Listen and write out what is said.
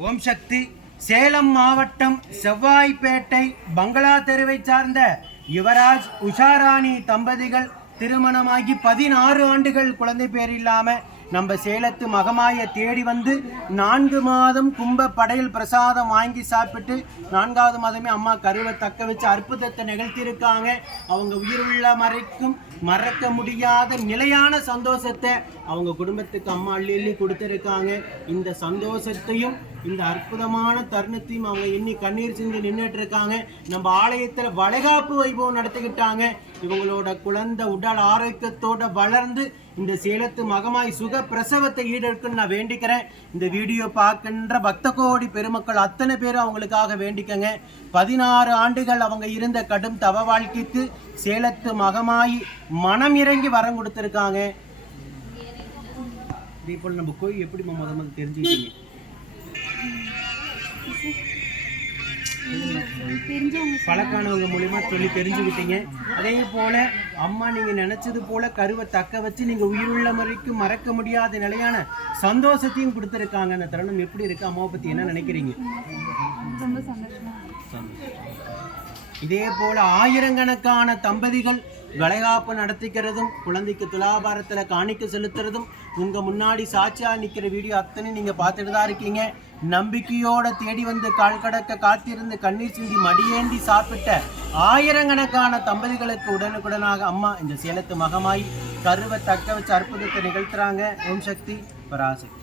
ஓம் சக்தி. சேலம் மாவட்டம் செவ்வாய்ப்பேட்டை பங்களா தெருவை சார்ந்த யுவராஜ் உஷாராணி தம்பதிகள் திருமணமாகி பதினாறு ஆண்டுகள் குழந்தை பேர் இல்லாமல் நம்ம சேலத்து மகமாய தேடி வந்து நான்கு மாதம் கும்ப படையில் பிரசாதம் வாங்கி சாப்பிட்டு நான்காவது மாதமே அம்மா கருவை தக்க வச்சு அற்புதத்தை நிகழ்த்தியிருக்காங்க. அவங்க உயிர் உள்ள மறைக்கும் மறக்க முடியாத நிலையான சந்தோஷத்தை அவங்க குடும்பத்துக்கு அம்மா அள்ளி அள்ளி கொடுத்துருக்காங்க. இந்த சந்தோஷத்தையும் இந்த அற்புதமான தருணத்தையும் அவங்க எண்ணி கண்ணீர் சிந்து நின்றுட்டு இருக்காங்க நம்ம ஆலயத்தில் வளைகாப்பு வைபவம் நடத்திக்கிட்டாங்க. இவங்களோட குழந்தை உடல் ஆரோக்கியத்தோட வளர்ந்து இந்த சேலத்து மகமாய் சுக பிரசவத்தை ஈடெடுக்குன்னு நான் வேண்டிக்கிறேன். இந்த வீடியோ பார்க்கின்ற பக்த கோடி பெருமக்கள் அத்தனை பேரும் அவங்களுக்காக வேண்டிக்கங்க. பதினாறு ஆண்டுகள் அவங்க இருந்த கடும் தவ வாழ்க்கைக்கு சேலத்து மகமாயி மனம் இறங்கி வரம் கொடுத்துருக்காங்க. இதே போல் நம்ம கோயில் எப்படி முத முதல்ல தெரிஞ்சுக்கிட்டீங்க? பழக்கானவங்க மூலியமா சொல்லி தெரிஞ்சுக்கிட்டீங்க. அதே போல அம்மா நீங்க நினைச்சது போல கருவை தக்க வச்சு நீங்க உயிருள்ள முறைக்கும் மறக்க முடியாத நிலையான சந்தோஷத்தையும் கொடுத்துருக்காங்க. அந்த தருணம் எப்படி இருக்கு? அம்மாவை பத்தி என்ன நினைக்கிறீங்க? இதே போல ஆயிரக்கணக்கான தம்பதிகள் வளைகாப்பு நடத்திக்கிறதும் குழந்தைக்கு துலாபாரத்தில் காணிக்க செலுத்துறதும் உங்கள் முன்னாடி சாட்சியாக நிற்கிற வீடியோ அத்தனை நீங்கள் பார்த்துட்டு தான் இருக்கீங்க. நம்பிக்கையோட தேடி வந்து கால் கடக்க காத்திருந்து கண்ணீர் சிந்தி மடியேந்தி சாப்பிட்ட ஆயிரக்கணக்கான தம்பதிகளுக்கு உடனுக்குடனாக அம்மா இந்த சேலத்து மகமாய் கருவை தக்க வச்சு அற்புதத்தை நிகழ்த்துறாங்க. ஓம் சக்தி பராசக்தி.